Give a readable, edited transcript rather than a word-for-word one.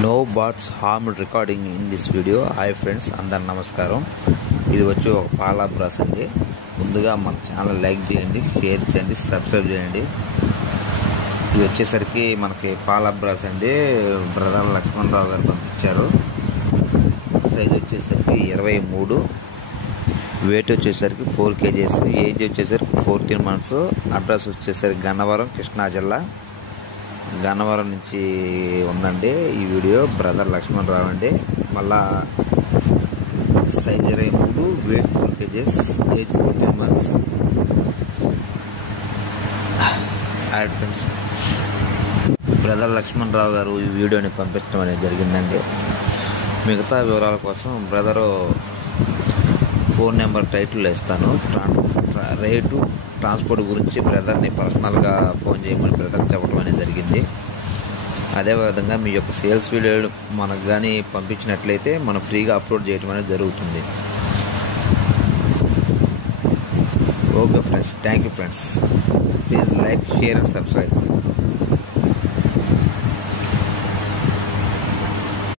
No bots harmed recording in this video. Hi friends, అందరు నమస్కారం. ఇది వచ్చి ఒక పాలా బ్రష్ అండి. ముందుగా మన ఛానల్ లైక్ చేయండి, షేర్ చేయండి, సబ్స్క్రైబ్ చేయండి. ఇది వచ్చేసరికి మనకి పాలా బ్రష్ అండి. బ్రదర్ లక్ష్మణరావు గారు పంపించారు. సైజ్ వచ్చేసరికి 23, వెయిట్ వచ్చేసరికి 4 kgs, ఏజ్ వచ్చేసరికి 14 months. అడ్రస్ వచ్చేసరికి గన్నవరం, కృష్ణా జిల్లా. గన్నవరం నుంచి ఉందండి ఈ వీడియో. బ్రదర్ లక్ష్మణరావు అండి. మళ్ళా size 23, weight 4 kgs, age 14 months. Friends, brother Lakshmanarao గారు ఈ వీడియోని పంపించడం అనేది జరిగిందండి. మిగతా వివరాల కోసం బ్రదరు ఫోన్ నెంబర్ టైటిల్లో ఇస్తాను. రేటు, ట్రాన్స్పోర్ట్ గురించి బ్రదర్ని పర్సనల్గా ఫోన్ చేయమని బ్రదర్ చెప్పడం అనేది జరిగింది. అదేవిధంగా మీ యొక్క సేల్స్ వీడియోలు మనకు కానీ పంపించినట్లయితే మనం ఫ్రీగా అప్లోడ్ చేయడం అనేది జరుగుతుంది. Okay friends, thank you friends. Please like, share and subscribe.